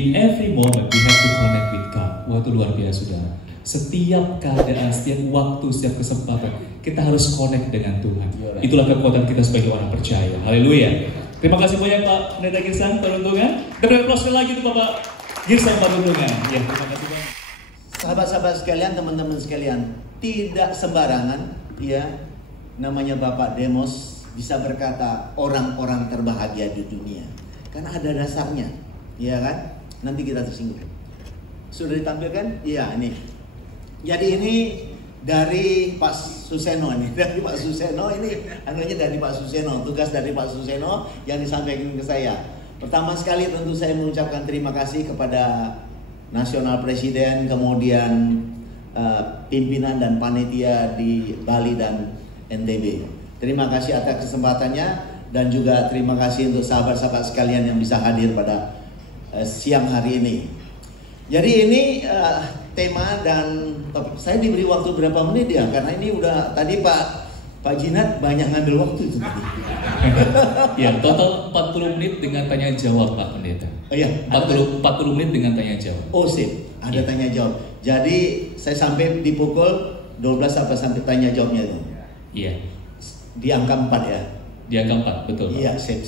In every moment we have to connect with God. Wah, itu luar biasa, saudara. Setiap keadaan, setiap waktu, setiap kesempatan, kita harus connect dengan Tuhan. Itulah kekuatan kita sebagai orang percaya. Haleluya. Terima kasih banyak Pak Pendeta Girsang Paruntungan. Dan close lagi tuh Bapak Girsang Paruntungan. Ya, terima kasih banyak. Sahabat-sahabat sekalian, teman-teman sekalian, tidak sembarangan ya namanya Bapak Demos bisa berkata orang-orang terbahagia di dunia. Karena ada dasarnya, ya kan? Nanti kita tersinggung. Sudah ditampilkan? Iya, ini. Jadi ini dari Pak Suseno nih, dari Pak Suseno ini, anunya dari Pak Suseno, tugas dari Pak Suseno yang disampaikan ke saya. Pertama sekali tentu saya mengucapkan terima kasih kepada Nasional Presiden, kemudian pimpinan dan panitia di Bali dan NTB. Terima kasih atas kesempatannya dan juga terima kasih untuk sahabat-sahabat sekalian yang bisa hadir pada siang hari ini. Jadi ini tema dan topik. Saya diberi waktu berapa menit ya? Karena ini udah tadi Pak Jinat banyak ngambil waktu itu tadi. Ya, total 40 menit dengan tanya jawab Pak Pendeta. Oh iya, 40 menit dengan tanya jawab. Oh sip, ada tanya jawab. Jadi saya sampai di pukul 12 sampai tanya jawabnya itu. Iya. Di angka 4 ya. Di angka 4, betul Pak. Iya, sip.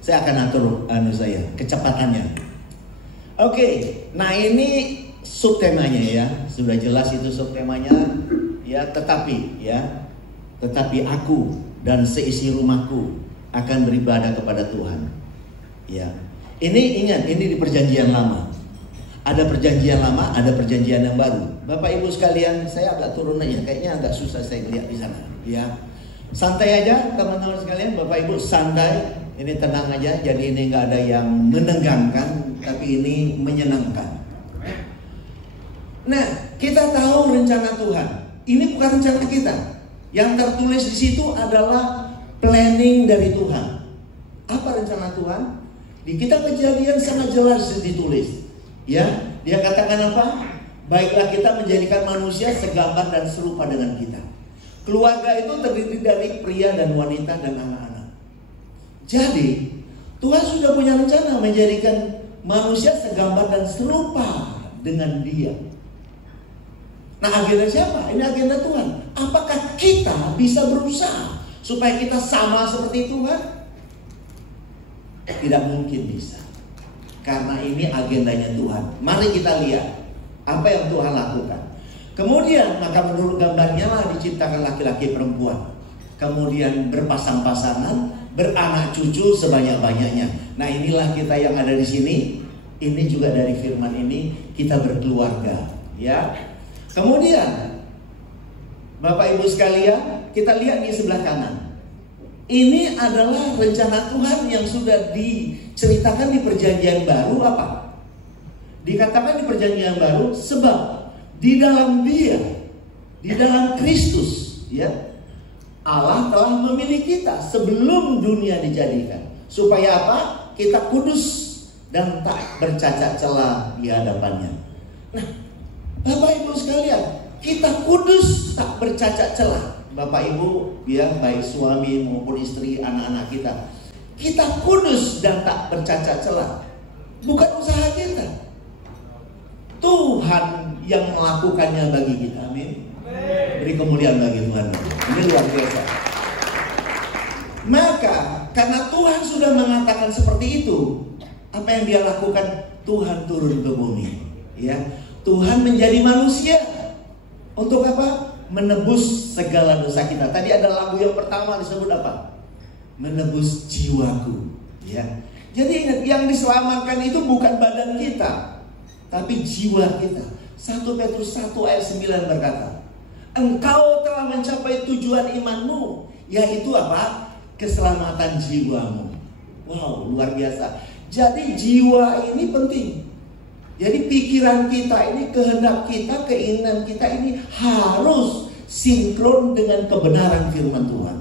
Saya akan atur saya kecepatannya. Oke, nah ini subtemanya ya, sudah jelas itu subtemanya ya. Tetapi aku dan seisi rumahku akan beribadah kepada Tuhan. Ya, ini ingat, ini di perjanjian lama. Ada perjanjian lama, ada perjanjian yang baru. Bapak Ibu sekalian, saya agak turun aja, kayaknya agak susah saya lihat di sana. Ya, santai aja teman-teman sekalian, Bapak Ibu santai. Ini tenang aja, jadi ini nggak ada yang menegangkan, tapi ini menyenangkan. Nah, kita tahu rencana Tuhan. Ini bukan rencana kita. Yang tertulis di situ adalah planning dari Tuhan. Apa rencana Tuhan? Di kitab Kejadian sangat jelas ditulis. Ya, dia katakan apa? Baiklah kita menjadikan manusia segambar dan serupa dengan kita. Keluarga itu terdiri dari pria dan wanita dan anak-anak. Jadi Tuhan sudah punya rencana menjadikan manusia segambar dan serupa dengan Dia. Nah, agenda siapa? Ini agenda Tuhan. Apakah kita bisa berusaha supaya kita sama seperti Tuhan? Tidak mungkin bisa. Karena ini agendanya Tuhan. Mari kita lihat apa yang Tuhan lakukan. Kemudian maka menurut gambarnya lah diciptakan laki-laki perempuan. Kemudian berpasang-pasangan, beranak cucu sebanyak-banyaknya. Nah, inilah kita yang ada di sini. Ini juga dari firman ini kita berkeluarga, ya. Kemudian Bapak Ibu sekalian, kita lihat di sebelah kanan. Ini adalah rencana Tuhan yang sudah diceritakan di perjanjian baru apa? Dikatakan di perjanjian baru sebab di dalam Dia, di dalam Kristus, ya, Allah telah memilih kita sebelum dunia dijadikan. Supaya apa? Kita kudus dan tak bercacat celah di hadapannya. Nah, Bapak Ibu sekalian, kita kudus tak bercacat celah. Bapak Ibu, ya, baik suami maupun istri, anak-anak kita. Kita kudus dan tak bercacat celah. Bukan usaha kita. Tuhan yang melakukannya bagi kita. Amin. Beri kemuliaan bagi Tuhan. Ini luar biasa. Maka karena Tuhan sudah mengatakan seperti itu, apa yang Dia lakukan? Tuhan turun ke bumi. Ya, Tuhan menjadi manusia. Untuk apa? Menebus segala dosa kita. Tadi ada lagu yang pertama disebut apa? Menebus jiwaku. Ya. Jadi ingat, yang diselamatkan itu bukan badan kita, tapi jiwa kita. 1 Petrus 1 ayat 9 berkata, engkau telah mencapai tujuan imanmu, yaitu apa? Keselamatan jiwamu. Wow, luar biasa. Jadi jiwa ini penting. Jadi pikiran kita ini, kehendak kita, keinginan kita ini harus sinkron dengan kebenaran firman Tuhan.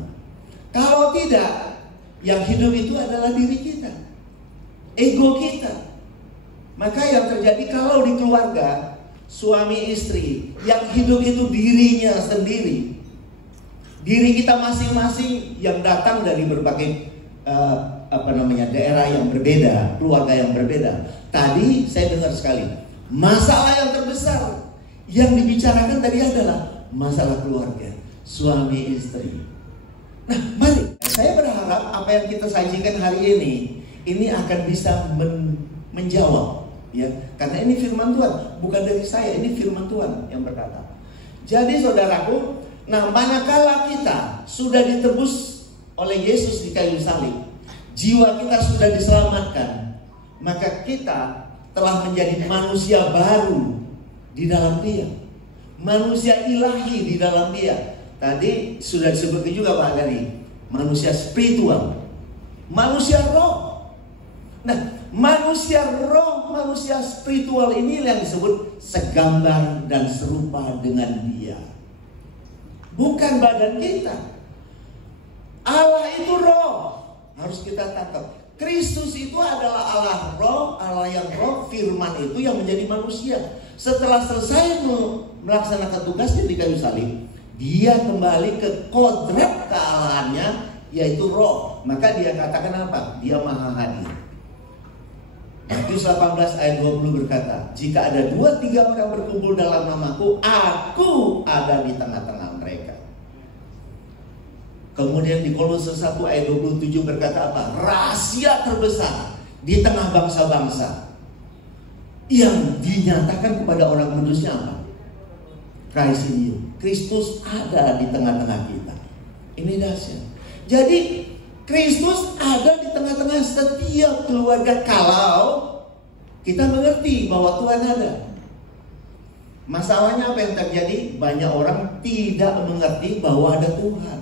Kalau tidak, yang hidup itu adalah diri kita, ego kita. Maka yang terjadi kalau di keluarga, suami istri, yang hidup itu dirinya sendiri, diri kita masing-masing yang datang dari berbagai daerah yang berbeda, keluarga yang berbeda. Tadi saya dengar sekali, masalah yang terbesar yang dibicarakan tadi adalah masalah keluarga, suami istri. Nah, mari saya berharap apa yang kita sajikan hari ini akan bisa menjawab, ya, karena ini firman Tuhan, bukan dari saya, ini firman Tuhan yang berkata. Jadi saudaraku, nah manakala kita sudah ditebus oleh Yesus di kayu salib, jiwa kita sudah diselamatkan, maka kita telah menjadi manusia baru di dalam Dia, manusia ilahi di dalam Dia. Tadi sudah disebut juga Pak Gani, manusia spiritual, manusia roh. Nah, manusia roh, manusia spiritual ini yang disebut segambar dan serupa dengan Dia. Bukan badan kita. Allah itu roh, harus kita tangkap. Kristus itu adalah Allah roh, Allah yang roh, firman itu yang menjadi manusia. Setelah selesai melaksanakan tugasnya di kayu salib, Dia kembali ke kodrat kealahannya, yaitu roh. Maka Dia katakan apa? Dia maha hadir. Matius 18 ayat 20 berkata, jika ada 2-3 orang berkumpul dalam namaku, aku ada di tengah-tengah mereka. Kemudian di Kolose 1 ayat 27 berkata apa? Rahasia terbesar di tengah bangsa-bangsa yang dinyatakan kepada orang kudusnya apa? Christ in you. Kristus ada di tengah-tengah kita. Ini dahsyat. Jadi Kristus ada di tengah-tengah setiap keluarga kalau kita mengerti bahwa Tuhan ada. Masalahnya apa yang terjadi? Banyak orang tidak mengerti bahwa ada Tuhan.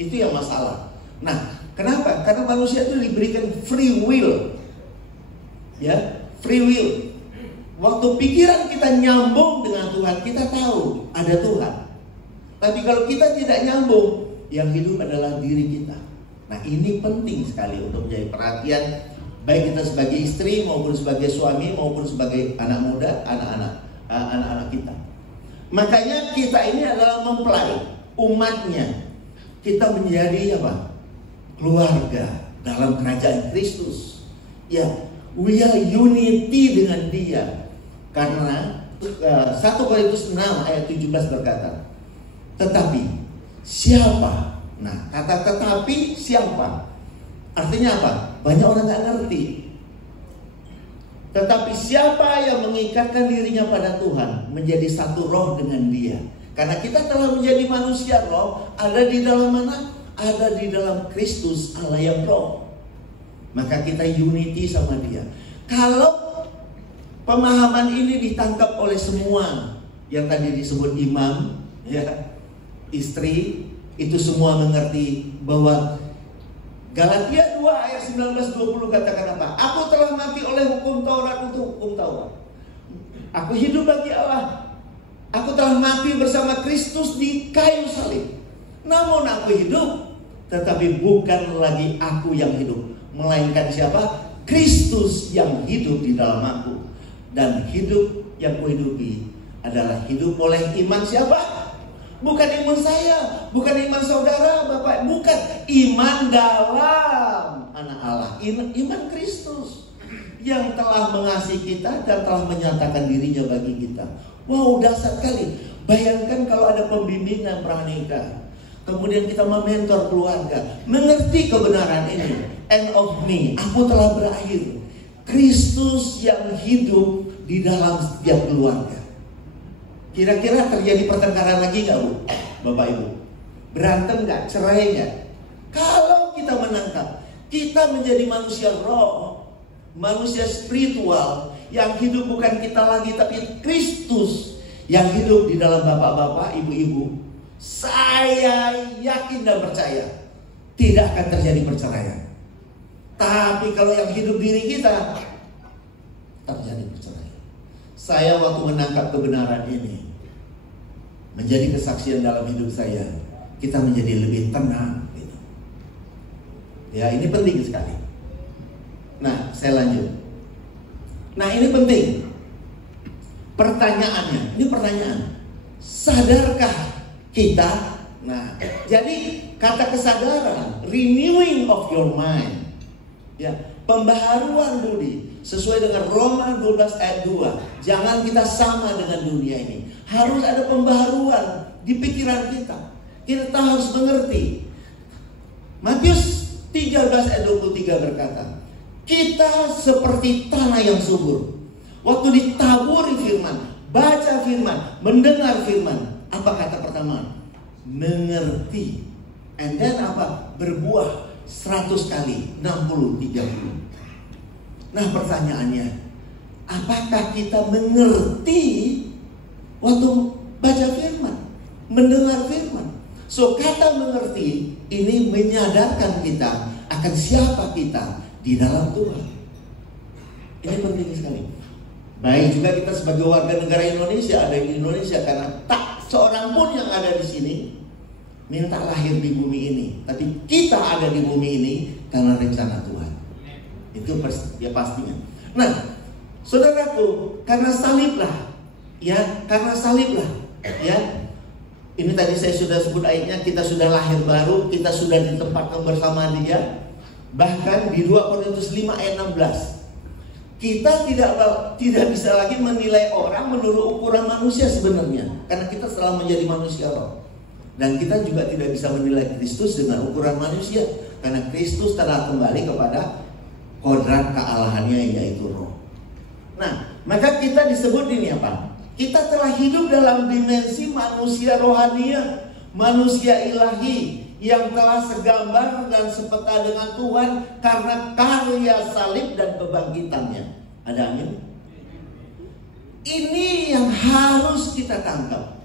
Itu yang masalah. Nah, kenapa? Karena manusia itu diberikan free will. Ya, free will. Waktu pikiran kita nyambung dengan Tuhan, kita tahu ada Tuhan. Tapi kalau kita tidak nyambung, yang hidup adalah diri kita. Nah, ini penting sekali untuk menjadi perhatian, baik kita sebagai istri maupun sebagai suami maupun sebagai anak muda, anak-anak kita. Makanya kita ini adalah mempelai, umatnya. Kita menjadi apa? Keluarga dalam kerajaan Kristus. Ya, we are unity dengan Dia. Karena 1 Korintus 6 ayat 17 berkata, tetapi siapa? Nah, kata tetapi siapa? Artinya apa? Banyak orang nggak ngerti. Tetapi siapa yang mengikatkan dirinya pada Tuhan, menjadi satu roh dengan Dia. Karena kita telah menjadi manusia roh, ada di dalam mana? Ada di dalam Kristus, Allah yang roh. Maka kita unity sama Dia. Kalau pemahaman ini ditangkap oleh semua yang tadi disebut imam, ya, istri, itu semua mengerti bahwa Galatia 2 ayat 19-20 katakan apa? Aku telah mati oleh hukum Taurat untuk hukum Taurat. Aku hidup bagi Allah. Aku telah mati bersama Kristus di kayu salib. Namun aku hidup, tetapi bukan lagi aku yang hidup, melainkan siapa? Kristus yang hidup di dalam aku. Dan hidup yang kuhidupi adalah hidup oleh iman siapa? Bukan iman saya, bukan iman saudara, Bapak, bukan. Iman dalam anak Allah, iman Kristus yang telah mengasihi kita dan telah menyatakan dirinya bagi kita. Wow, dahsyat sekali. Bayangkan kalau ada pembimbingan pranikah, kemudian kita mementor keluarga, mengerti kebenaran ini. End of me, aku telah berakhir. Kristus yang hidup di dalam setiap keluarga. Kira-kira terjadi pertengkaran lagi nggak, Bu? Bapak Ibu, berantem nggak? Cerai nggak? Kalau kita menangkap, kita menjadi manusia roh, manusia spiritual, yang hidup bukan kita lagi, tapi Kristus yang hidup di dalam bapak-bapak, ibu-ibu. Saya yakin dan percaya tidak akan terjadi perceraian. Tapi kalau yang hidup diri kita, terjadi perceraian. Saya waktu menangkap kebenaran ini, menjadi kesaksian dalam hidup saya, kita menjadi lebih tenang gitu. Ya, ini penting sekali. Nah, saya lanjut. Nah, ini penting. Pertanyaannya, ini pertanyaan. Sadarkah kita? Nah, jadi kata kesadaran, renewing of your mind. Ya, pembaharuan budi sesuai dengan Roma 12 ayat 2. Jangan kita sama dengan dunia ini. Harus ada pembaharuan di pikiran kita. Kita harus mengerti. Matius 13 ayat 23 berkata, kita seperti tanah yang subur. Waktu ditaburi firman, baca firman, mendengar firman, apa kata pertama? Mengerti. And then apa? Berbuah 100 kali, 60, 30. Nah pertanyaannya, apakah kita mengerti waktu baca firman, mendengar firman? So kata mengerti ini menyadarkan kita akan siapa kita di dalam Tuhan. Ini penting sekali. Baik juga kita sebagai warga negara Indonesia, ada di Indonesia, karena tak seorang pun yang ada di sini minta lahir di bumi ini, tapi kita ada di bumi ini karena rencana Tuhan. Itu ya pastinya. Nah, saudaraku, karena saliblah, ya, karena saliblah, ya. Ini tadi saya sudah sebut ayatnya, kita sudah lahir baru, kita sudah ditempatkan bersama Dia. Bahkan di 2 Korintus 5 ayat 16, kita tidak bisa lagi menilai orang menurut ukuran manusia sebenarnya, karena kita telah menjadi manusia roh. Dan kita juga tidak bisa menilai Kristus dengan ukuran manusia, karena Kristus telah kembali kepada kodrat kealahannya, yaitu roh. Nah, maka kita disebut ini apa? Kita telah hidup dalam dimensi manusia rohania, manusia ilahi, yang telah segambar dan sepeta dengan Tuhan karena karya salib dan kebangkitannya. Ada amin? Ini yang harus kita tangkap.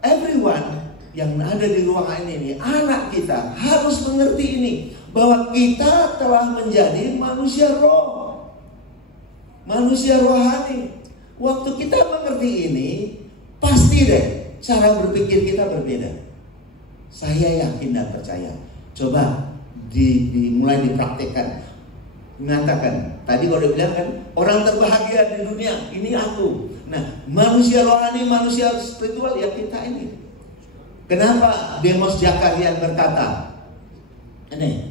Everyone yang ada di ruangan ini, anak kita harus mengerti ini, bahwa kita telah menjadi manusia roh, manusia rohani. Waktu kita mengerti ini, pasti deh cara berpikir kita berbeda. Saya yakin dan percaya. Coba mulai dipraktekkan. Mengatakan, tadi kalau dia bilang kan, orang terbahagia di dunia ini aku. Nah, manusia rohani, manusia spiritual ya kita ini. Kenapa Demos Jakarian berkata, ini,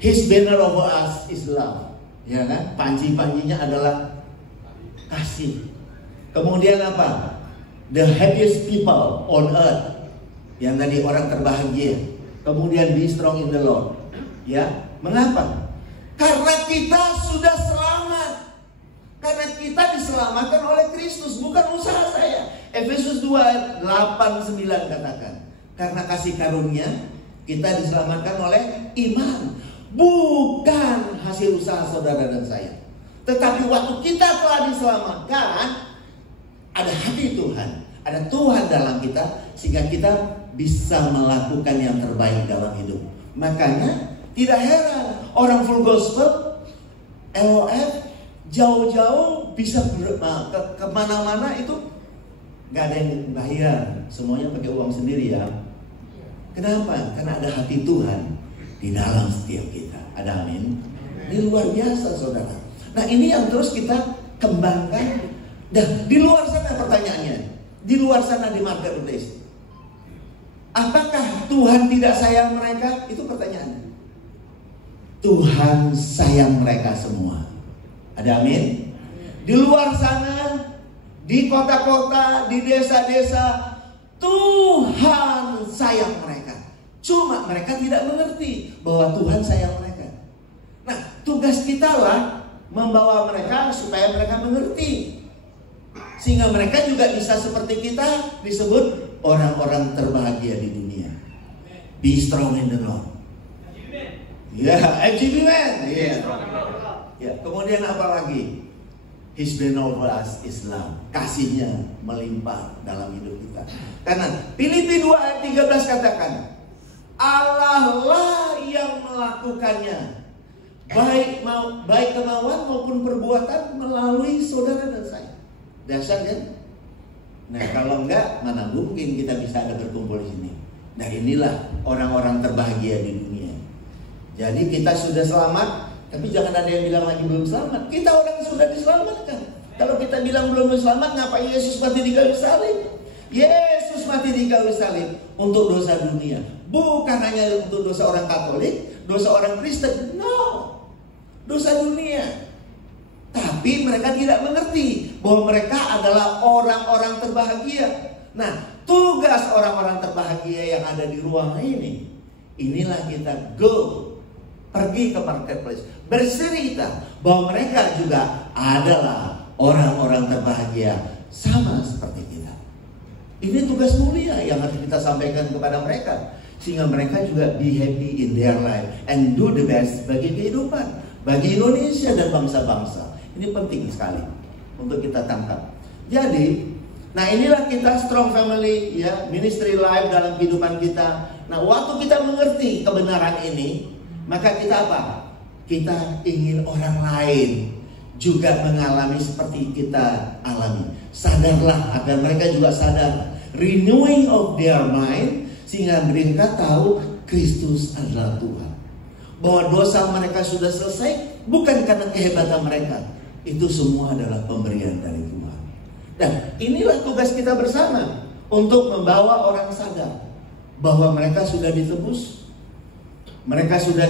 His banner over us is love, ya kan? Panji-panjinya adalah kasih. Kemudian apa? The happiest people on earth, yang tadi orang terbahagia. Kemudian be strong in the Lord. Ya, mengapa? Karena kita sudah selamat. Karena kita diselamatkan oleh Kristus, bukan usaha saya. Efesus 2 8 9 katakan, karena kasih karunia kita diselamatkan oleh iman, bukan hasil usaha saudara dan saya. Tetapi waktu kita telah diselamatkan, ada hati Tuhan, ada Tuhan dalam kita, sehingga kita bisa melakukan yang terbaik dalam hidup. Makanya tidak heran orang full gospel, LOF, jauh-jauh bisa kemana-mana itu gak ada yang bayar, semuanya pakai uang sendiri ya. Kenapa? Karena ada hati Tuhan di dalam setiap kita. Ada amin? Ini luar biasa saudara. Nah ini yang terus kita kembangkan. Dan di luar sana pertanyaannya, di luar sana di marketplace, apakah Tuhan tidak sayang mereka? Itu pertanyaannya. Tuhan sayang mereka semua. Ada amin? Di luar sana, di kota-kota, di desa-desa, Tuhan sayang mereka. Cuma mereka tidak mengerti bahwa Tuhan sayang mereka. Nah, tugas kita lah membawa mereka supaya mereka mengerti, sehingga mereka juga bisa seperti kita, disebut orang-orang terbahagia di dunia. Be strong in the Lord. Ya, FGB man. Ya, kemudian apa lagi? His banner over us is love. Kasihnya melimpah dalam hidup kita. Karena Filipi 2 ayat 13 katakan, Allah lah yang melakukannya, baik kemauan maupun perbuatan melalui saudara dan saya. Dasar kan? Nah kalau enggak, mana mungkin kita bisa ada berkumpul di sini. Nah inilah orang-orang terbahagia di dunia. Jadi kita sudah selamat, tapi jangan ada yang bilang lagi belum selamat. Kita orang sudah diselamatkan. Kalau kita bilang belum selamat, ngapain Yesus mati di kayu salib? Yesus mati di kayu salib untuk dosa dunia, bukan hanya untuk dosa orang Katolik, dosa orang Kristen. No, dosa dunia. Tapi mereka tidak mengerti bahwa mereka adalah orang-orang terbahagia. Nah, tugas orang-orang terbahagia yang ada di ruangan ini, inilah kita pergi ke marketplace, bercerita bahwa mereka juga adalah orang-orang terbahagia sama seperti kita. Ini tugas mulia yang harus kita sampaikan kepada mereka, sehingga mereka juga be happy in their life and do the best bagi kehidupan, bagi Indonesia dan bangsa-bangsa. Ini penting sekali untuk kita tangkap. Jadi, nah inilah kita strong family, ya, ministry life dalam kehidupan kita. Nah, waktu kita mengerti kebenaran ini, maka kita apa? Kita ingin orang lain juga mengalami seperti kita alami. Sadarlah agar mereka juga sadar. Renewing of their mind, sehingga mereka tahu Kristus adalah Tuhan. Bahwa dosa mereka sudah selesai bukan karena kehebatan mereka. Itu semua adalah pemberian dari Tuhan. Dan inilah tugas kita bersama, untuk membawa orang sadar bahwa mereka sudah ditebus. Mereka sudah,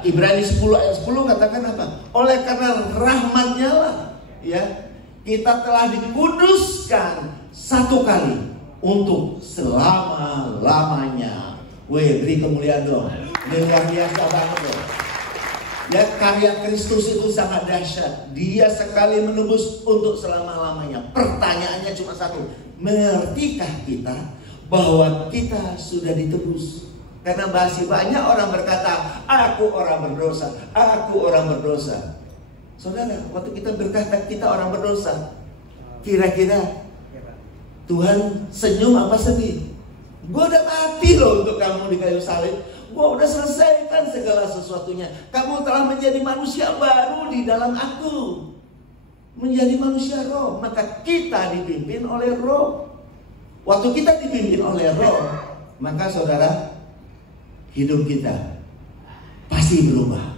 Ibrani 10 ayat 10 katakan apa? Oleh karena rahmat-Nya lah, ya, kita telah dikuduskan satu kali untuk selama-lamanya. Weh, beri kemuliaan dong. Ini luar biasa banget loh. Ya, karya Kristus itu sangat dahsyat. Dia sekali menebus untuk selama-lamanya. Pertanyaannya cuma satu, mengertikah kita bahwa kita sudah ditebus? Karena masih banyak orang berkata, aku orang berdosa, aku orang berdosa. Saudara, waktu kita berkata kita orang berdosa, kira-kira Tuhan senyum apa sedih? Gue udah mati loh untuk kamu di kayu salib. Gue udah selesaikan segala sesuatunya. Kamu telah menjadi manusia baru di dalam aku, menjadi manusia roh. Maka kita dipimpin oleh roh. Waktu kita dipimpin oleh roh, maka saudara, hidup kita pasti berubah.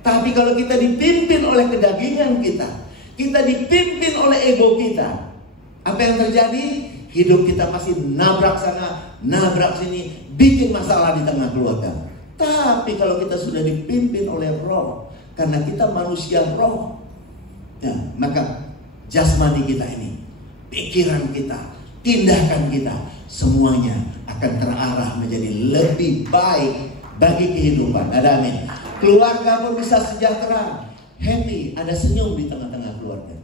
Tapi kalau kita dipimpin oleh kedagingan kita dipimpin oleh ego kita, apa yang terjadi? Hidup kita masih nabrak sana, nabrak sini, bikin masalah di tengah keluarga. Tapi kalau kita sudah dipimpin oleh roh, karena kita manusia roh, ya, maka jasmani kita ini, pikiran kita, tindakan kita, semuanya akan terarah menjadi lebih baik bagi kehidupan. Ada amin. Keluarga pun bisa sejahtera, happy, ada senyum di tengah-tengah keluarga,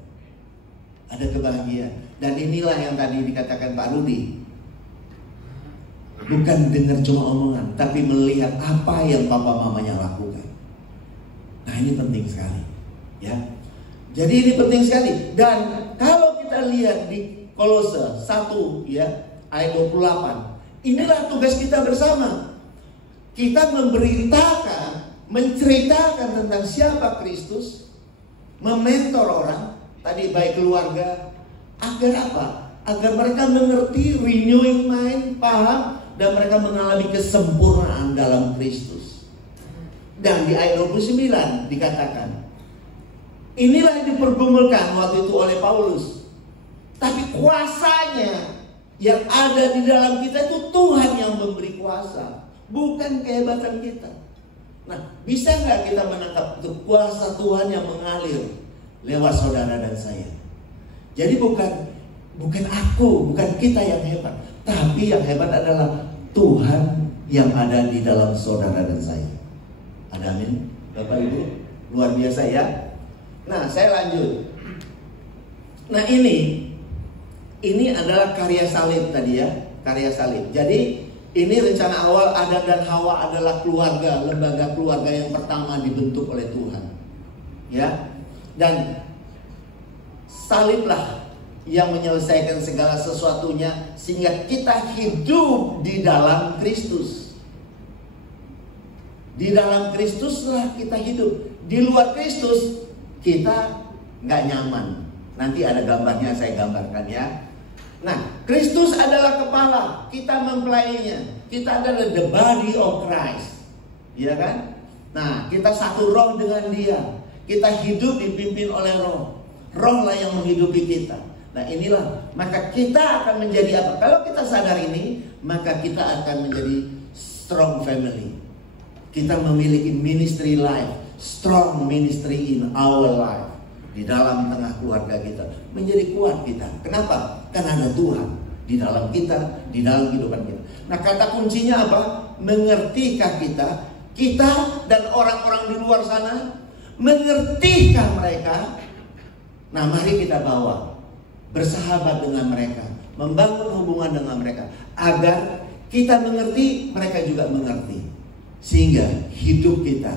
ada kebahagiaan. Dan inilah yang tadi dikatakan Pak Rudi, bukan dengar cuma omongan, tapi melihat apa yang papa mamanya lakukan. Nah, ini penting sekali, ya. Jadi ini penting sekali. Dan kalau kita lihat di Kolose 1, ya, ayat 28, inilah tugas kita bersama. Kita memberitakan, menceritakan tentang siapa Kristus, mementor orang, tadi baik keluarga, agar apa? Agar mereka mengerti, renewing mind, paham, dan mereka mengalami kesempurnaan dalam Kristus. Dan di ayat 29 dikatakan, inilah yang dipergumulkan waktu itu oleh Paulus. Tapi kuasanya yang ada di dalam kita itu Tuhan yang memberi kuasa, bukan kehebatan kita. Nah, bisa nggak kita menangkap itu kuasa Tuhan yang mengalir lewat saudara dan saya? Jadi bukan aku, bukan kita yang hebat, tapi yang hebat adalah Tuhan yang ada di dalam saudara dan saya. Ada amin, Bapak Ibu, luar biasa ya. Nah, saya lanjut. Nah, ini adalah karya salib tadi ya, karya salib. Jadi ini rencana awal Adam dan Hawa adalah keluarga, lembaga keluarga yang pertama dibentuk oleh Tuhan, ya. Dan saliblah yang menyelesaikan segala sesuatunya, sehingga kita hidup di dalam Kristus. Di dalam Kristuslah kita hidup. Di luar Kristus kita nggak nyaman. Nanti ada gambarnya, saya gambarkan ya. Nah, Kristus adalah kepala, kita mempelainya. Kita adalah the body of Christ, ya kan? Nah, kita satu roh dengan Dia. Kita hidup dipimpin oleh roh. Rohlah yang menghidupi kita. Nah, inilah, maka kita akan menjadi apa? Kalau kita sadar ini, maka kita akan menjadi strong family. Kita memiliki ministry life, strong ministry in our life. Di dalam tengah keluarga kita menjadi kuat kita. Kenapa? Karena ada Tuhan di dalam kita, di dalam kehidupan kita. Nah, kata kuncinya apa? Mengertikah kita? Kita dan orang-orang di luar sana, mengertikah mereka? Nah, mari kita bawa, bersahabat dengan mereka, membangun hubungan dengan mereka, agar kita mengerti, mereka juga mengerti, sehingga hidup kita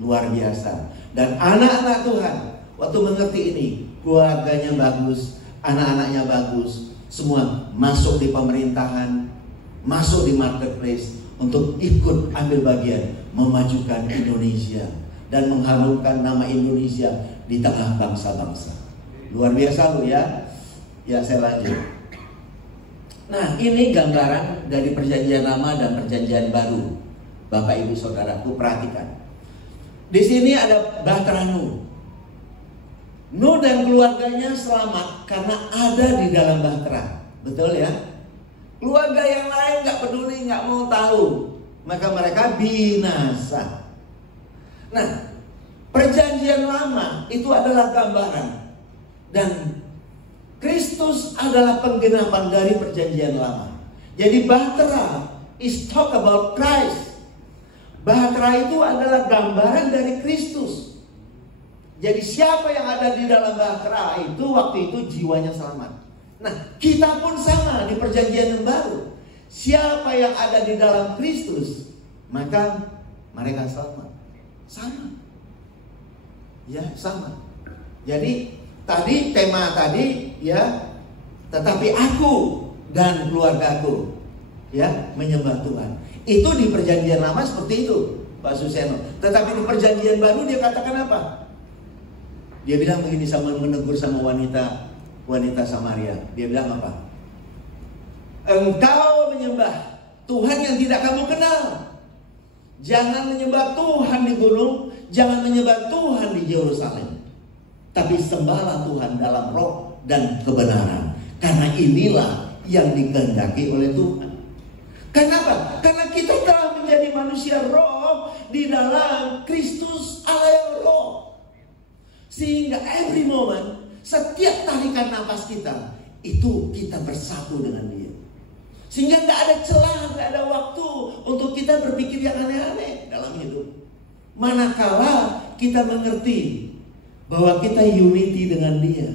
luar biasa. Dan anak-anak Tuhan waktu mengerti ini, keluarganya bagus, anak-anaknya bagus, semua masuk di pemerintahan, masuk di marketplace untuk ikut ambil bagian memajukan Indonesia dan mengharumkan nama Indonesia di tengah bangsa-bangsa. Luar biasa loh ya. Ya, saya lanjut. Nah, ini gambaran dari Perjanjian Lama dan Perjanjian Baru. Bapak Ibu Saudaraku, perhatikan. Di sini ada Bahtera Nuh. Nuh dan keluarganya selamat karena ada di dalam Bahtera. Betul ya? Keluarga yang lain nggak peduli, nggak mau tahu, maka mereka binasa. Nah, Perjanjian Lama itu adalah gambaran, dan Kristus adalah penggenapan dari Perjanjian Lama. Jadi Bahtera is talk about Christ. Bahtera itu adalah gambaran dari Kristus. Jadi siapa yang ada di dalam Bahtera itu waktu itu jiwanya selamat. Nah, kita pun sama di Perjanjian yang baru. Siapa yang ada di dalam Kristus, maka mereka selamat. Sama. Ya, sama. Jadi tadi tema tadi ya, tetapi aku dan keluargaku ya menyembah Tuhan. Itu di Perjanjian Lama seperti itu, Pak Suseno. Tetapi di Perjanjian Baru dia katakan apa? Dia bilang begini, sama menegur sama wanita Samaria. Dia bilang apa? Engkau menyembah Tuhan yang tidak kamu kenal. Jangan menyembah Tuhan di gunung, jangan menyembah Tuhan di Yerusalem, tapi sembahlah Tuhan dalam roh dan kebenaran. Karena inilah yang dikehendaki oleh Tuhan. Kenapa? Karena kita telah menjadi manusia roh di dalam Kristus Allah yang roh. Sehingga every moment, setiap tarikan nafas kita, itu kita bersatu dengan Dia. Sehingga gak ada celah, gak ada waktu untuk kita berpikir yang aneh-aneh dalam hidup. Manakala kita mengerti bahwa kita unity dengan Dia,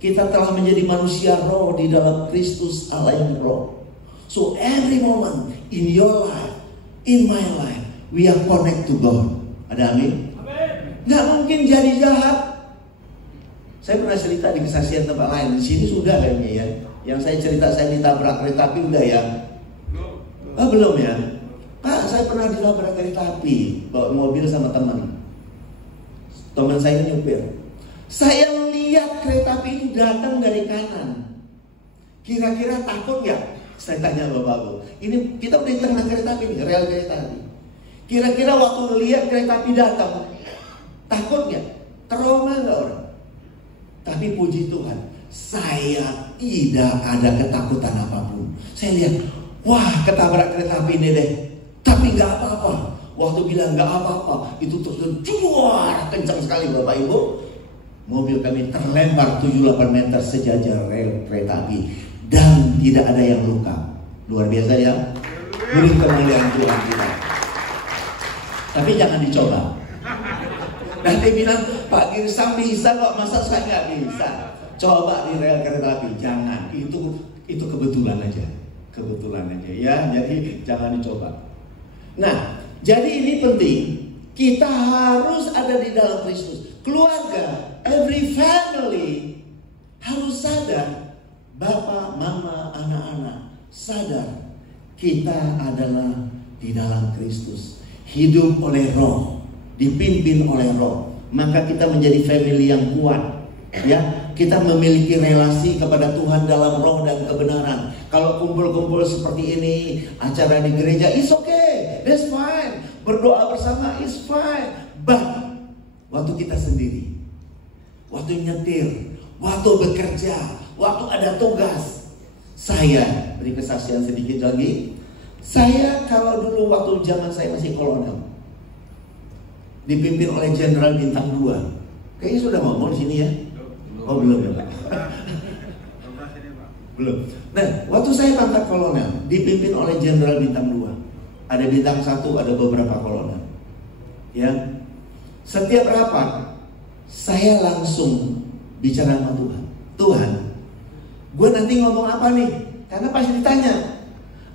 kita telah menjadi manusia roh di dalam Kristus Allah yang roh. So every moment in your life, in my life, we are connect to God. Ada amin? Nggak mungkin jadi jahat. Saya pernah cerita di kesaksian tempat lain. Di sini sudah kayaknya ya. Yang saya cerita saya ditabrak kereta api udah ya? Belum ya? Pak, saya pernah ditabrak kereta api, bawa mobil sama teman. Teman saya nyupir. Saya melihat kereta api itu datang dari kanan. Kira-kira takut nggak? Saya tanya bapak-bapak, ini kita udah di tengah kereta api, rel kereta api. Kira-kira waktu lihat kereta api datang, takut nggak? Trauma nggak orang? Tapi puji Tuhan, saya tidak ada ketakutan apapun. Saya lihat, wah ketabrak kereta api ini deh, tapi nggak apa-apa. Waktu bilang nggak apa-apa, itu terjuar kencang sekali bapak ibu. Mobil kami terlempar 7-8 meter sejajar rel kereta api. Dan tidak ada yang luka. Luar biasa ya. Beri kemuliaan Tuhan kita. Tapi jangan dicoba. Nanti bilang, Pak Girsang bisa kok, masa saya nggak bisa. Coba di rel kereta api. Jangan. Itu kebetulan aja. Kebetulan aja ya. Jadi jangan dicoba. Nah, jadi ini penting. Kita harus ada di dalam Kristus. Keluarga, every family harus sadar. Bapak, mama, anak-anak sadar kita adalah di dalam Kristus, hidup oleh roh, dipimpin oleh roh. Maka kita menjadi family yang kuat. Ya, kita memiliki relasi kepada Tuhan dalam roh dan kebenaran. Kalau kumpul-kumpul seperti ini, acara di gereja, it's okay, that's fine. Berdoa bersama, it's fine. But waktu kita sendiri, waktu nyetir, waktu bekerja, waktu ada tugas. Saya beri kesaksian sedikit lagi. Saya kalau dulu waktu zaman saya masih kolonel, dipimpin oleh Jenderal Bintang 2. Kayaknya sudah ngomong di sini ya? Oh belum ya Pak? Belum. Nah, waktu saya pangkat kolonel, dipimpin oleh Jenderal Bintang 2. Ada bintang 1, ada beberapa kolonel. Ya, setiap rapat saya langsung bicara sama Tuhan. Tuhan, gue nanti ngomong apa nih? Karena pasti ditanya,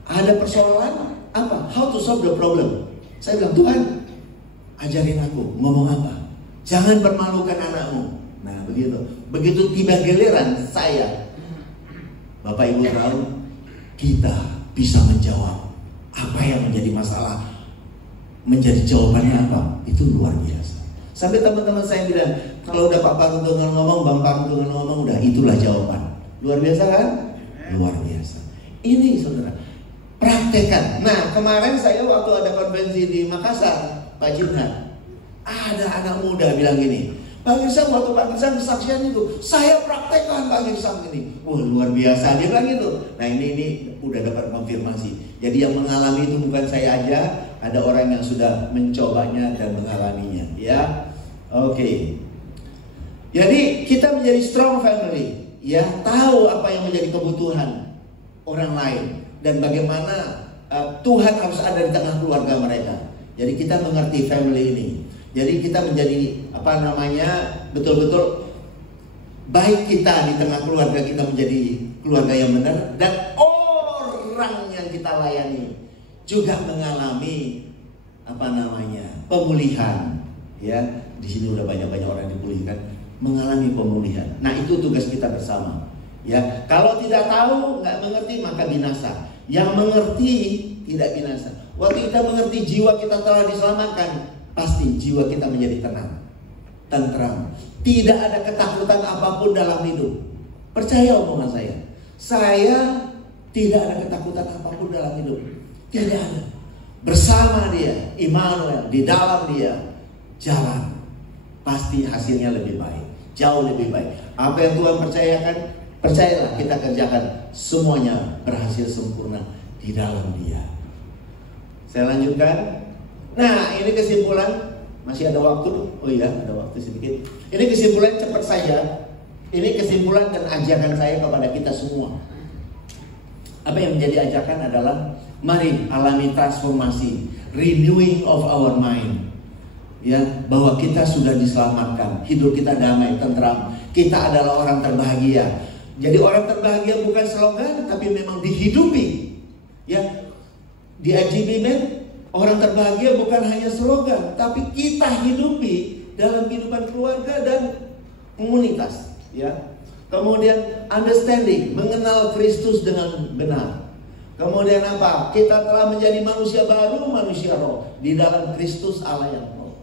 ada persoalan apa? How to solve the problem? Saya bilang, Tuhan, ajarin aku ngomong apa? Jangan permalukan anakmu. Nah begitu. Begitu tiba giliran saya, Bapak Ibu tahu, kita bisa menjawab apa yang menjadi masalah. Menjadi jawabannya apa? Itu luar biasa. Sampai teman-teman saya bilang, kalau udah Pak Paruntungan ngomong, Bang Paruntungan ngomong, udah itulah jawaban. Luar biasa kan? Luar biasa. Ini saudara, praktekan. Nah kemarin saya waktu ada konvensi di Makassar, Pak Jimhan, ada anak muda bilang gini, Pak Girsang, waktu Pak Girsang kesaksian itu, saya praktekkan Pak Girsang ini. Wah luar biasa, dia bilang gitu. Nah ini udah dapat konfirmasi. Jadi yang mengalami itu bukan saya aja, ada orang yang sudah mencobanya dan mengalaminya. Ya, oke. Jadi kita menjadi strong family, ya, tahu apa yang menjadi kebutuhan orang lain dan bagaimana Tuhan harus ada di tengah keluarga mereka. Jadi kita mengerti family ini. Jadi kita menjadi betul-betul baik kita di tengah keluarga kita menjadi keluarga yang benar, dan orang yang kita layani juga mengalami pemulihan. Ya, di sini udah banyak orang dipulihkan, mengalami pemulihan. Nah itu tugas kita bersama. Ya, kalau tidak tahu, nggak mengerti maka binasa. Yang mengerti tidak binasa. Waktu kita mengerti, jiwa kita telah diselamatkan, pasti jiwa kita menjadi tenang, tentram. Tidak ada ketakutan apapun dalam hidup. Percaya omongan saya. Saya tidak ada ketakutan apapun dalam hidup. Tidak ada. Bersama dia, Immanuel, di dalam dia jalan, pasti hasilnya lebih baik, jauh lebih baik. Apa yang Tuhan percayakan, percayalah kita kerjakan, semuanya berhasil sempurna di dalam dia. Saya lanjutkan. Nah ini kesimpulan, masih ada waktu. Oh iya, ada waktu sedikit. Ini kesimpulan cepat saja. Ini kesimpulan dan ajakan saya kepada kita semua. Apa yang menjadi ajakan adalah, mari alami transformasi, renewing of our mind. Ya, bahwa kita sudah diselamatkan, hidup kita damai, tentram. Kita adalah orang terbahagia. Jadi orang terbahagia bukan slogan, tapi memang dihidupi. Ya, di IGB orang terbahagia bukan hanya slogan, tapi kita hidupi dalam kehidupan keluarga dan komunitas. Ya, kemudian understanding, mengenal Kristus dengan benar. Kemudian apa? Kita telah menjadi manusia baru, manusia roh di dalam Kristus Allah yang roh.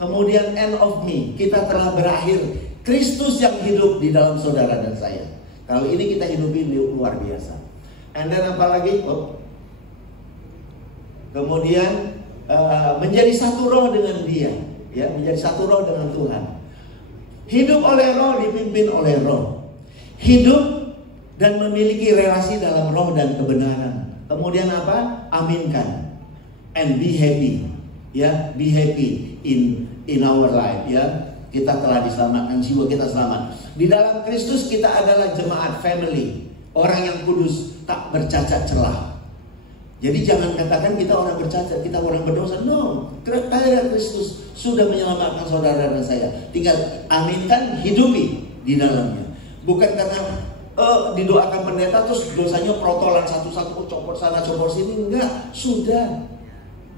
Kemudian end of me, kita telah berakhir, Kristus yang hidup di dalam saudara dan saya. Kalau ini kita hidupi luar biasa. And then apa lagi? Kemudian menjadi satu roh dengan dia, ya, menjadi satu roh dengan Tuhan. Hidup oleh roh, dipimpin oleh roh. Hidup dan memiliki relasi dalam roh dan kebenaran. Kemudian apa? Aminkan. And be happy. Ya, be happy in our life. Ya, kita telah diselamatkan, jiwa kita selamat. Di dalam Kristus kita adalah jemaat family, orang yang kudus, tak bercacat celah. Jadi jangan katakan kita orang bercacat, kita orang berdosa. No, karena Kristus sudah menyelamatkan saudara dan saya. Tinggal aminkan, hidupi di dalamnya. Bukan karena didoakan pendeta terus dosanya protolan satu-satu, copot sana, copot sini. Enggak, sudah.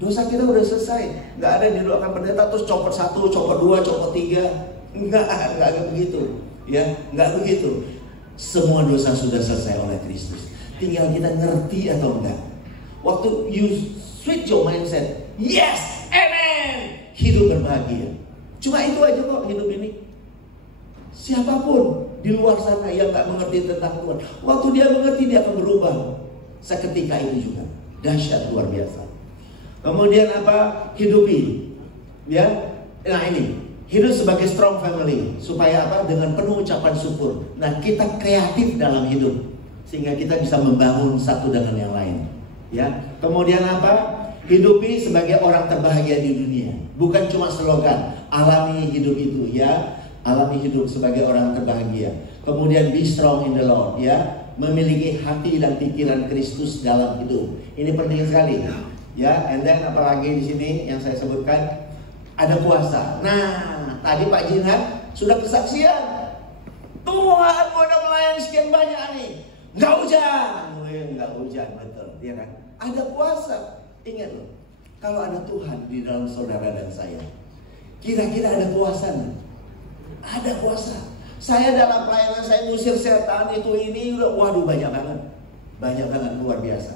Dosa kita udah selesai. Enggak ada didoakan pendeta terus copot satu, copot dua, copot tiga. Enggak ada begitu. Ya, enggak begitu. Semua dosa sudah selesai oleh Kristus. Tinggal kita ngerti atau enggak. Waktu you switch your mindset, yes, amen, hidup berbahagia. Cuma itu aja kok hidup ini. Siapapun di luar sana yang gak mengerti tentang Tuhan, waktu dia mengerti dia akan berubah seketika itu juga. Dahsyat, luar biasa. Kemudian apa? Hidupi, ya. Nah ini, hidup sebagai strong family. Supaya apa? Dengan penuh ucapan syukur. Nah kita kreatif dalam hidup, sehingga kita bisa membangun satu dengan yang lain. Ya, kemudian apa? Hidupi sebagai orang terbahagia di dunia. Bukan cuma slogan, alami hidup itu ya. Alami hidup sebagai orang terbahagia. Kemudian be strong in the Lord ya. Memiliki hati dan pikiran Kristus dalam hidup. Ini penting sekali. Ya, and then apalagi di sini yang saya sebutkan ada puasa. Nah, tadi Pak Jinan sudah kesaksian. Tuhan udah melayani sekian banyak nih. Nggak hujan. Nggak hujan, betul. Ya kan? Ada puasa. Ingat loh, kalau ada Tuhan di dalam saudara dan saya, kira-kira ada puasa nih? Ada puasa. Saya dalam pelayanan saya ngusir setan itu ini, waduh banyak banget. Banyak banget, luar biasa.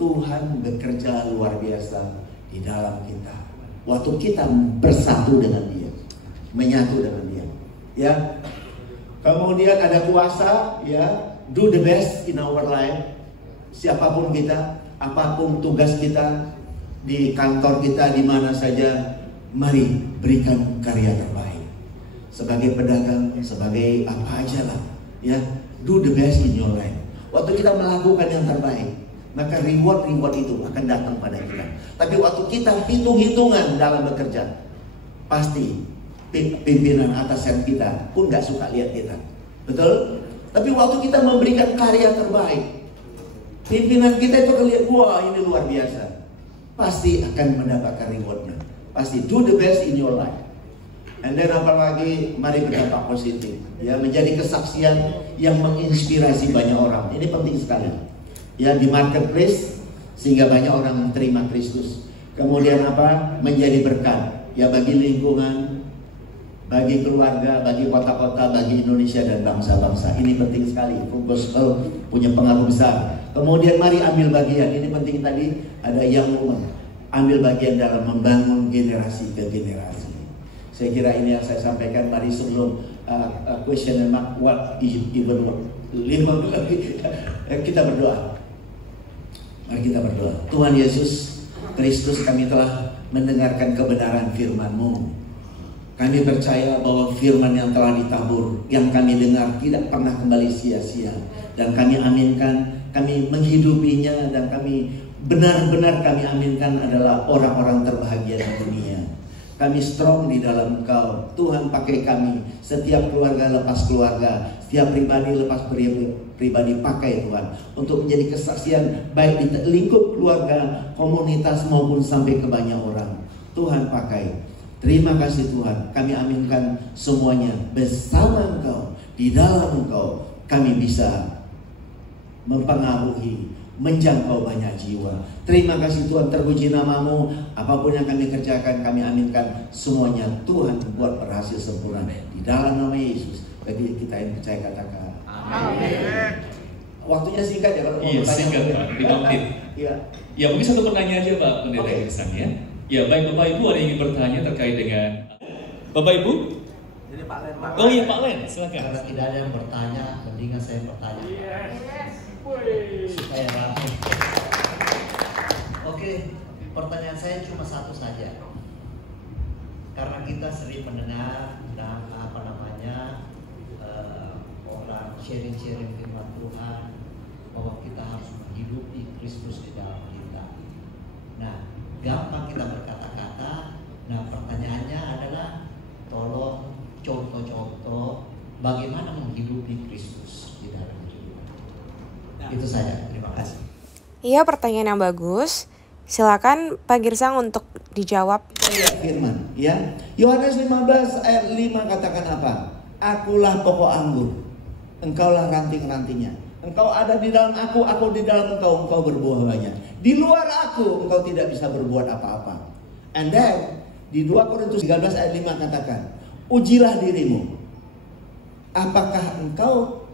Tuhan bekerja luar biasa di dalam kita. Waktu kita bersatu dengan Dia, menyatu dengan Dia. Ya. Kemudian ada puasa, ya. Do the best in our life. Siapapun kita, apapun tugas kita di kantor kita, di mana saja, mari berikan karya terbaik. Sebagai pedagang, sebagai apa aja lah, ya. Do the best in your life. Waktu kita melakukan yang terbaik, maka reward itu akan datang pada kita. Tapi waktu kita hitung-hitungan dalam bekerja, pasti pimpinan atasan kita pun gak suka lihat kita. Betul? Tapi waktu kita memberikan karya terbaik, pimpinan kita itu lihat, wah ini luar biasa. Pasti akan mendapatkan rewardnya. Pasti do the best in your life. And then apalagi mari berdampak positif. Ya, menjadi kesaksian yang menginspirasi banyak orang. Ini penting sekali. Ya, di marketplace sehingga banyak orang menerima Kristus. Kemudian apa? Menjadi berkat. Ya, bagi lingkungan, bagi keluarga, bagi kota-kota, bagi Indonesia dan bangsa-bangsa. Ini penting sekali. Gospel punya pengaruh besar. Kemudian mari ambil bagian. Ini penting tadi ada yang ambil bagian dalam membangun generasi ke generasi. Saya kira ini yang saya sampaikan. Mari sebelum question and mark what even kita berdoa. Mari kita berdoa. Tuhan Yesus Kristus, kami telah mendengarkan kebenaran firman-Mu. Kami percaya bahwa firman yang telah ditabur, yang kami dengar tidak pernah kembali sia-sia. Dan kami aminkan, kami menghidupinya, dan kami benar-benar kami aminkan adalah orang-orang terbahagia di dunia. Kami strong di dalam Engkau. Tuhan pakai kami. Setiap keluarga lepas keluarga, setiap pribadi lepas pribadi pakai Tuhan. Untuk menjadi kesaksian baik di lingkup keluarga, komunitas maupun sampai ke banyak orang. Tuhan pakai. Terima kasih Tuhan. Kami aminkan semuanya bersama Engkau. Di dalam Engkau kami bisa mempengaruhi, menjangkau banyak jiwa. Terima kasih Tuhan, terpuji nama-Mu. Apapun yang kami kerjakan, kami aminkan semuanya Tuhan buat berhasil sempurna di dalam nama Yesus. Bagi kita yang percaya katakan amin. Waktunya singkat ya kalau iya, singkat Pak, 5 menit. Iya. Ya mungkin satu pertanyaan aja Pak Pendeta Ihsan ya. Ya baik Bapak Ibu, ada yang ingin bertanya terkait dengan Bapak Ibu? Jadi Pak Len, Pak. Oh iya Pak Len, silakan. Karena tidak ada yang bertanya, mendingan saya bertanya. Supaya rapi. Oke, pertanyaan saya cuma satu saja. Karena kita sering mendengar dan orang sharing-sharing firman Tuhan bahwa kita harus menghidupi Kristus di dalam kita. Nah, gampang kita berkata-kata. Nah, pertanyaannya adalah tolong contoh-contoh bagaimana menghidupi Kristus di dalam hidup. Itu saja, terima kasih. Iya, pertanyaan yang bagus. Silakan Pak Girsang untuk dijawab. Firman, ya. Yohanes 15 ayat 5 katakan apa? Akulah pokok anggur, engkaulah ranting-rantingnya. Engkau ada di dalam aku di dalam engkau, engkau berbuah banyak. Di luar aku, engkau tidak bisa berbuat apa-apa. And then, di 2 Korintus 13 ayat 5 katakan, ujilah dirimu. Apakah engkau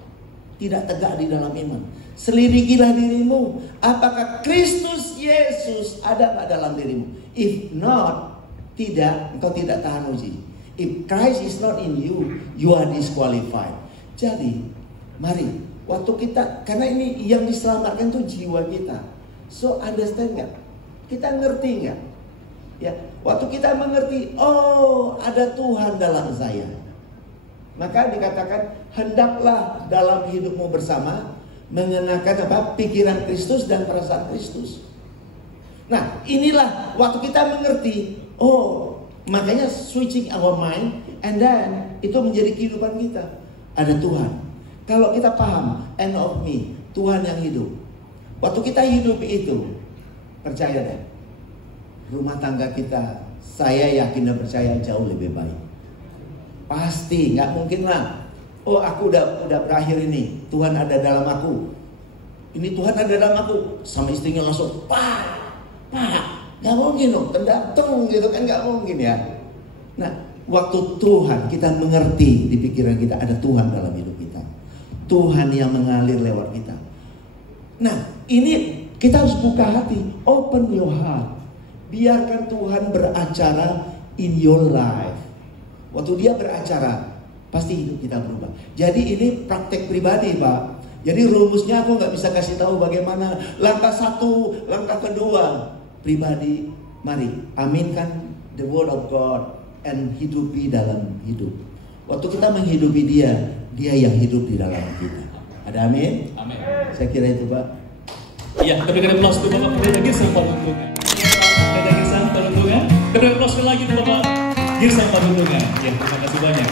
tidak tegak di dalam iman? Selidikilah dirimu. Apakah Kristus Yesus ada pada dalam dirimu? If not, tidak, engkau tidak tahan uji. If Christ is not in you, you are disqualified. Jadi, mari, waktu kita, karena ini yang diselamatkan itu jiwa kita. So, understand nggak? Kita ngerti nggak? Ya, waktu kita mengerti, oh, ada Tuhan dalam saya. Maka dikatakan, hendaklah dalam hidupmu bersama mengenakan apa? Pikiran Kristus dan perasaan Kristus. Nah, inilah waktu kita mengerti, oh, makanya switching our mind, and then itu menjadi kehidupan kita. Ada Tuhan. Kalau kita paham, end of me, Tuhan yang hidup. Waktu kita hidup itu, percaya deh, rumah tangga kita, saya yakin dan percaya jauh lebih baik. Pasti, nggak mungkin lah. Oh, aku udah berakhir ini, Tuhan ada dalam aku. Ini Tuhan ada dalam aku, sama istrinya langsung, Pak, nggak mungkin dong, tendateng gitu kan, nggak mungkin ya. Nah, waktu Tuhan kita mengerti di pikiran kita ada Tuhan dalam hidup kita, Tuhan yang mengalir lewat kita. Nah, ini kita harus buka hati, open your heart, biarkan Tuhan beracara in your life. Waktu dia beracara, pasti hidup kita berubah. Jadi ini praktek pribadi, Pak. Jadi rumusnya aku nggak bisa kasih tahu bagaimana. Langkah satu, langkah kedua, pribadi. Mari aminkan the word of God and hidupi dalam hidup. Waktu kita menghidupi dia, dia yang hidup di dalam kita. Ada amin? Amin. Saya kira itu, Pak. Ya, kita berikan aplaus untuk Bapak Pendeta Girsang Paruntungan. Pendeta Girsang Paruntungan. Kita berikan aplaus lagi untuk Bapak Girsang Paruntungan. Ya, terima kasih banyak.